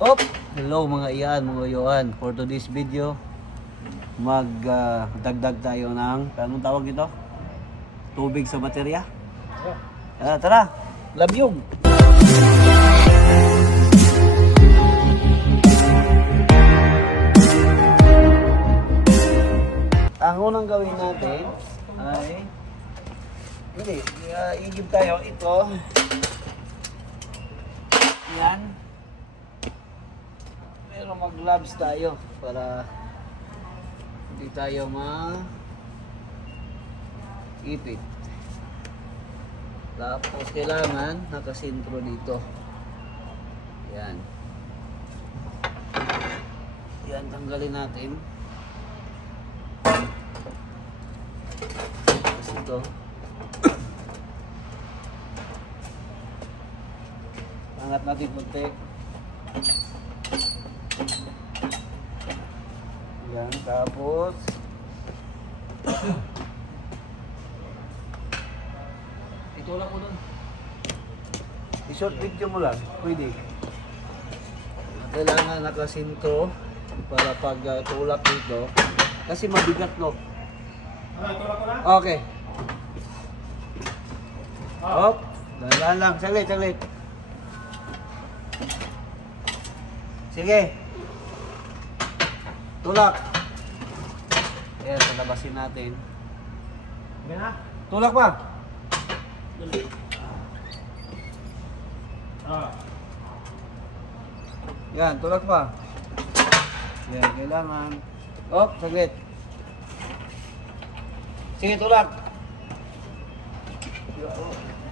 Oh, hello mga iyan, mga uyuan. For today's video, magdagdag tayo ng, anong tawag dito? Tubig sa baterya. Tara, labyog. Ang unang gawin natin ay igib tayo ito. Yan. Pero mag-gloves tayo para hindi tayo ma-ipit. Tapos kailangan nakasintro dito. Yan. Yan, tanggalin natin. Tapos ito. Angat natin konti. Yan, tapos itulak mo dun. I-short video mo lang, pwede. Kailangan nakasinto para pag tulak dito. Kasi mabigat, no? Okay. Hop, dahan lang, saglit. Sige. Tulak. Ayan, palabasin natin. Okay na? Tulak pa. Yan, tulak pa. Yan, kailangan. Oh, saglit. Sige, tulak.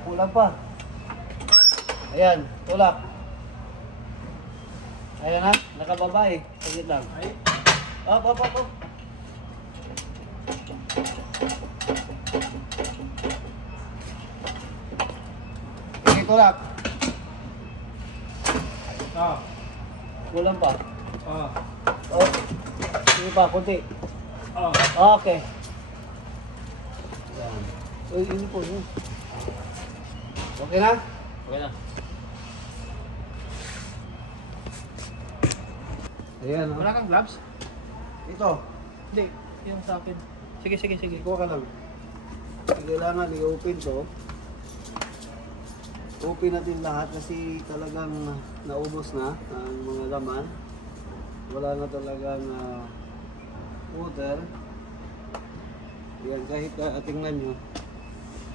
Kulang pa. Ayan, tulak. Ayan na, nakababa eh. Saglit lang. Op. Sige, tulak. Kulang pa. Okay. Sige pa, kunti. Okay. Yan. Uy, ini po. Okay na? Okay na. Ayan, Wala kang gloves? Ito. Hindi, yung sa akin. Sige. Kuha ka lang. Kailangan i-open to. Open natin lahat kasi talagang naubos na ang mga laman. Wala na talagang water. Ayan, kahit tingnan nyo.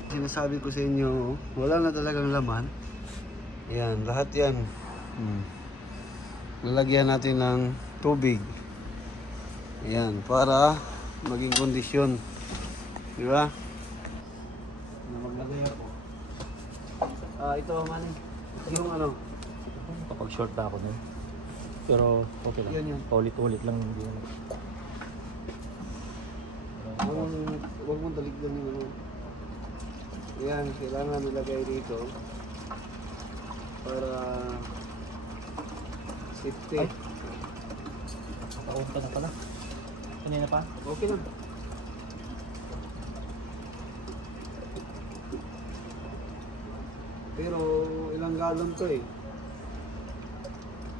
Sinasabi ko sa inyo, wala na talagang laman. Ayan, lahat yan. Lalagyan natin ng tubig. Ayan, para maging kondisyon. Di ba? Maglagay ako. Ito man. Yung ano. Kapag short na ako nun. Pero okay lang. Yun. Paulit-ulit lang. Huwag mong daligdan yung ano. Ayan, kailangan nilagay dito. Para safety. Ay. Taon ka na pala. Kanina pa? Okay lang. Pero ilang galon to eh.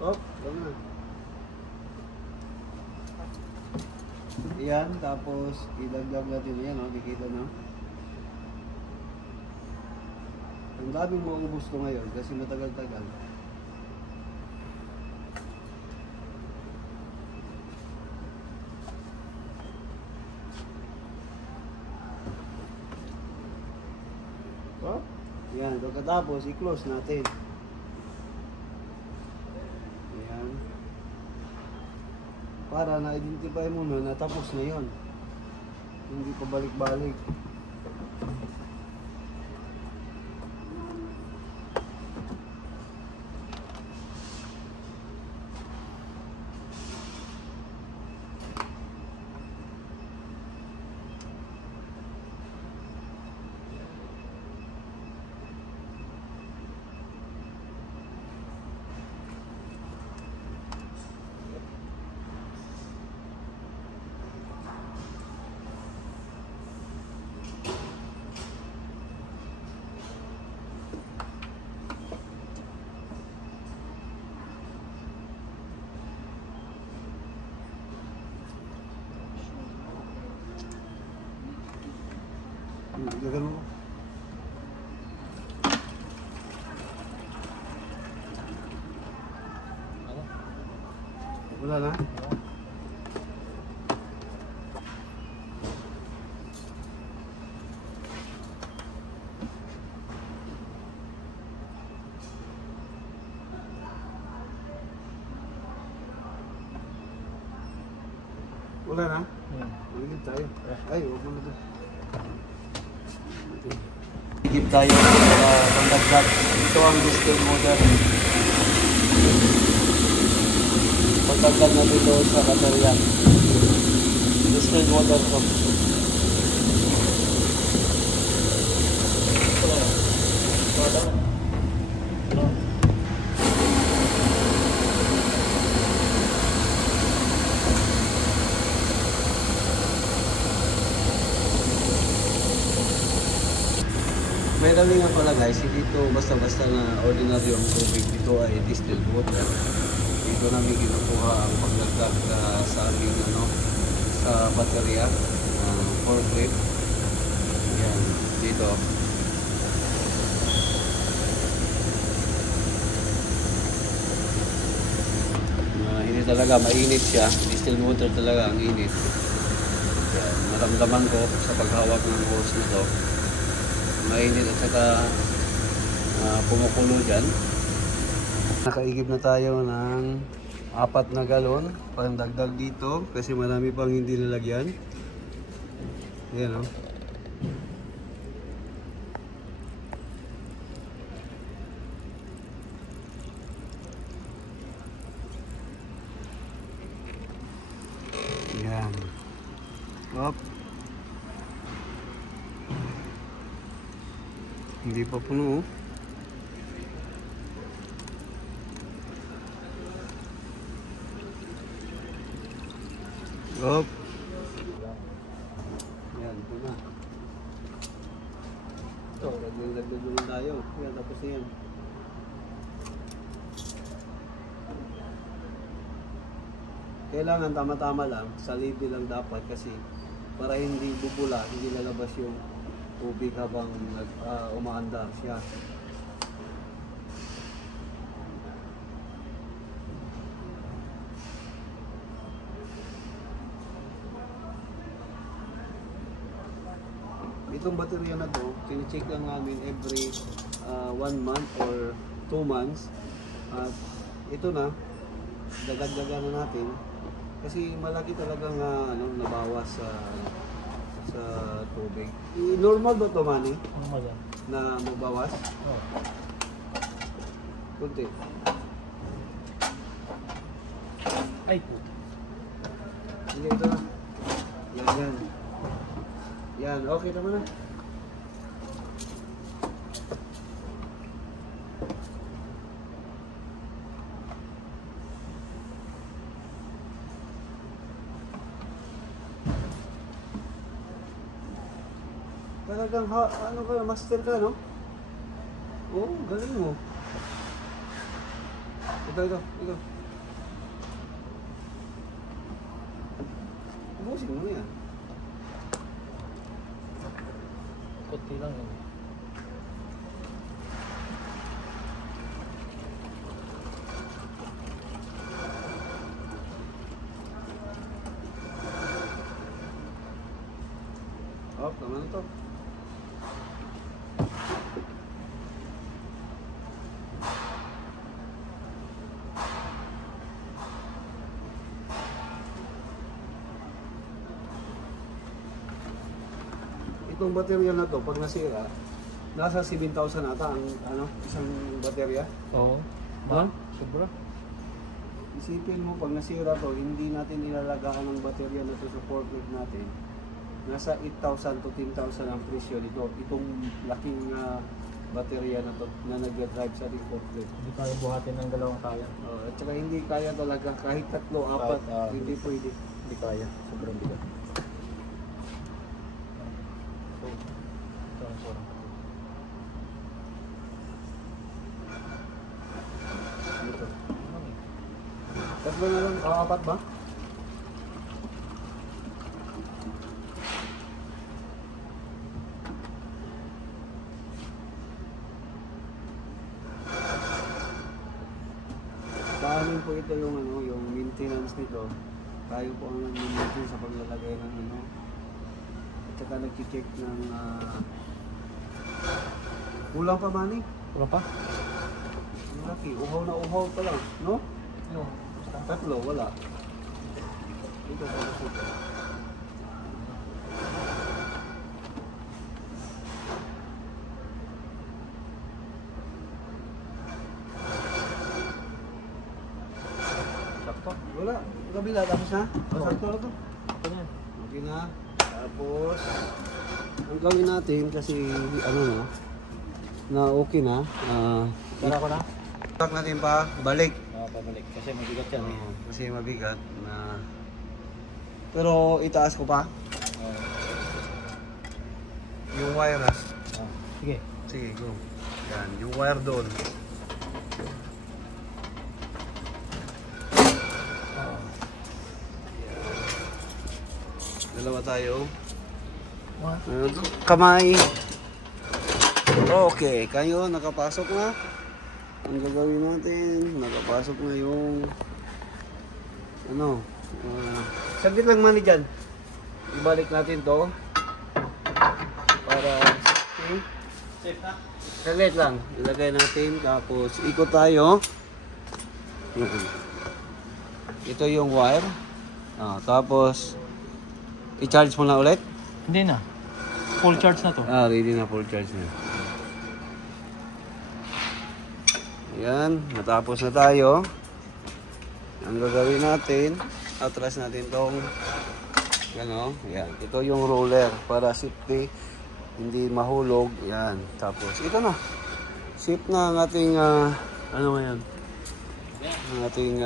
Oh, tama. Ayan, tapos idagdag natin yan, oh, kikita na. Ang daming maubos to ngayon kasi matagal-tagal. Oh, yan, pagkatapos i-close natin. Ayan. Para na-identify mo na natapos na yon. Hindi pa balik-balik. Gagano mo. Ano? Wala na? Wala na? Maligid tayo. Ay, huwag mo na doon. Maligid tayo para pandagdag. Ito ang distilled water. Pandagdag na dito sa baterya. Distilled water to. May dami nga pala guys, hindi ito basta-basta na ordinaryong tubig. Dito ay distilled water. Dito namin kinukuha ang pagdagdag sa aming sa baterya ng forklift. Yan, dito. Hindi talaga mainit siya. Distilled water talaga ang init. Yan, maramdaman ko sa paghawak ng hose na to. Mainit at saka pumukulo dyan. Nakaigib na tayo ng 4 na galon pandagdag dito kasi marami pang hindi nilagyan. Ayan o. Ayan. Up. Hindi pa puno. Up. Yan, ito na. Ito, nagdagdag tayo. Yan, tapos yan. Kailangan tama-tama lang. Sa libi lang dapat kasi para hindi bubula, hindi lalabas yung tubig habang umaandar siya. Itong baterya na to, kine-check lang namin every 1 month or 2 months. At ito na, dagdagan na natin kasi malaki talagang nabawas sa tubig. Normal ba ito, Manny? Normal yan. Na mabawas? Oo. Kunti. Ay po. Sige, ito na. Yan. Yan, okay naman na. Talagang master ka, no? Oo, galing mo. Ito. Ubusin mo yan. Kunti lang yun. Oh, tama na to. Itong baterya na to, pag nasira, nasa 7,000 ata ang isang baterya. Oo. Ha? Sobra. Isipin mo, pag nasira to, hindi natin ilalagaan ang baterya na to sa forklift natin. Nasa 8,000 to 10,000 ang presyo nito. Itong laking baterya na to na nag-drive sa forklift. Hindi tayo buhatin ng dalawang kaya. At saka hindi kaya talaga kahit 3, 4, hindi pwede. Hindi kaya. Sobrang bigat. So, ito ang sobrang. Dito. Tatlo na lang, 4 ba? sa amin po ito yung ano, yung maintenance nito. Tayo po ang nag-maintenance sa paglalagay ng ano. At saka nag-check ng kulang pa man eh. Wala pa? Ang laki, uhaw na uhaw pa lang, no? Yung, basta. Tatlo, wala. Ito pa ito. Sakto. Wala, kabila, tapos na? Sakto na to. Ito na yan. Okay na. Tapos, ang gawin natin kasi ano na okay na. Tara ko na. Itak natin pa, balik. Pabalik. Kasi mabigat yan eh. Kasi mabigat na. Pero itaas ko pa yung wire ha. Sige. Sige, go. Yan, yung wire doon. Dalawa tayo. Kamay. Okay, kayo nakapasok na. Ang gagawin natin, nakapasok na yung ano, saglit lang mani dyan. Ibalik natin to para Safe na? saglit lang. Ilagay natin tapos ikot tayo. Ito yung wire. Tapos i-charge mo na ulit. Hindi na. Full charge na to. Ready na, full charge na. Ayan, natapos na tayo. Ang gagawin natin, atras natin tong ano, yan. Ito yung roller para safety, hindi mahulog. Yan, tapos ito na. Safe na ang ating ano ngayon? Ang ating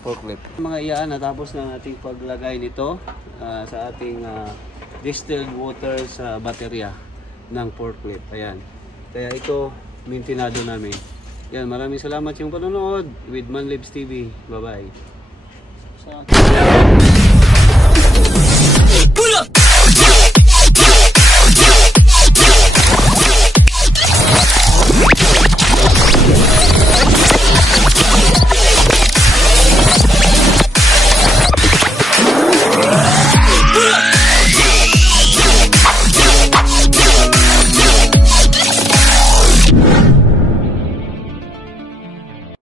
forklift. Mga iyaan, natapos na ang ating paglagay nito sa ating distilled water sa baterya ng forklift. Ayan. Kaya ito, mintinado namin. Yan, maraming salamat yung panonood with Manlibs TV. Bye-bye. Sa